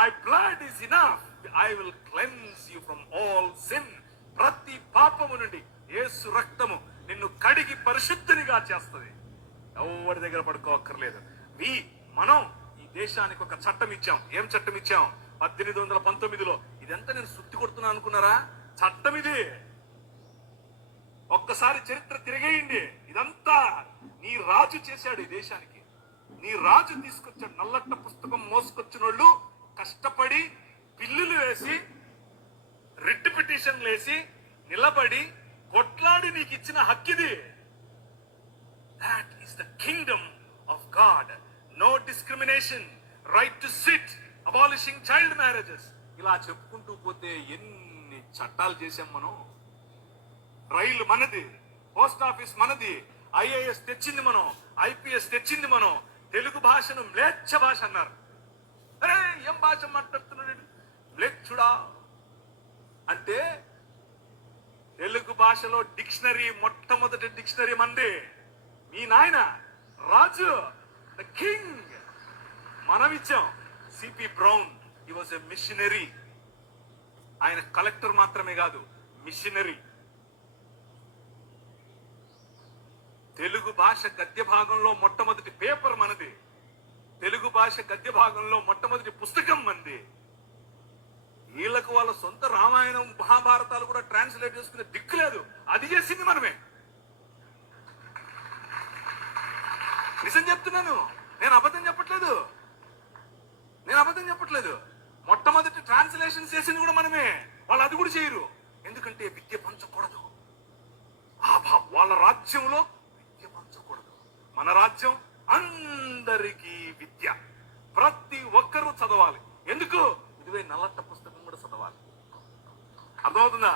My blood is enough, I will cleanse you from all sin. ప్రతి పాపము నుండి యేసు రక్తము నిన్ను కడిగి పరిశుద్ధునిగా చేస్తుంది. ఎవరి దగ్గర పడుకోక్కర్లేదు. మనం ఈ దేశానికి ఒక చట్టం ఇచ్చాం. ఏం చట్టం ఇచ్చాం? 1819లో. ఇదంతా నేను సుత్తి కొడుతున్నా అనుకున్నారా? చట్టం ఇది. ఒక్కసారి చరిత్ర తిరిగేయండి. ఇదంతా నీ రాజు చేశాడు ఈ దేశానికి. నీ రాజు తీసుకొచ్చాడు. నల్లట్ట పుస్తకం మోసుకొచ్చిన వాళ్ళు కష్టపడి బిల్లులు వేసి రిట్ పిటిషన్లు వేసి నిలబడి కొట్లాడి నీకు ఇచ్చిన హక్కిది. That is the kingdom of God. No discrimination, right to sit, abolishing child marriages. ఇలా చెప్పుకుంటూ పోతే ఎన్ని చట్టాలు చేశాం మనం. రైలు మనది, పోస్ట్ ఆఫీస్ మనది, ఐఏఎస్ తెచ్చింది మనం, ఐపీఎస్ తెచ్చింది మనం. తెలుగు భాషను మ్లేచ్ఛ భాష అన్నారు. అరే ఏం భాష మాట్లాడుతున్నాడు మ్లేచ్ఛుడా అంటే, తెలుగు భాషలో డిక్షనరీ, మొట్టమొదటి డిక్షనరీ మంది. మీ నాయన రాజు, ద కింగ్. మనమిచ్చాం. CP Brown, he was a missionary. ఆయన కలెక్టర్ మాత్రమే కాదు, మిషనరీ. తెలుగు భాష గద్య భాగంలో మొట్టమొదటి పేపర్ మనది. తెలుగు భాష గద్య భాగంలో మొట్టమొదటి పుస్తకం మనది. వీళ్ళకు వాళ్ళ సొంత రామాయణం మహాభారతాలు కూడా ట్రాన్స్లేట్ చేసుకునే దిక్కు లేదు. అది చేసింది మనమే. నిజం చెప్తున్నాను, నేను అబద్ధం చెప్పట్లేదు. మొట్టమొదటి ట్రాన్స్లేషన్ చేసింది కూడా మనమే. వాళ్ళు అది కూడా చేయరు. ఎందుకంటే విద్య పంచకూడదు. వాళ్ళ రాజ్యంలో విద్య పంచకూడదు. మన రాజ్యం అందరికీ విద్య. ప్రతి ఒక్కరూ చదవాలి. ఎందుకు? ఇదివే నల్లట్ట పుస్తకం కూడా చదవాలి. అర్థమవుతుందా?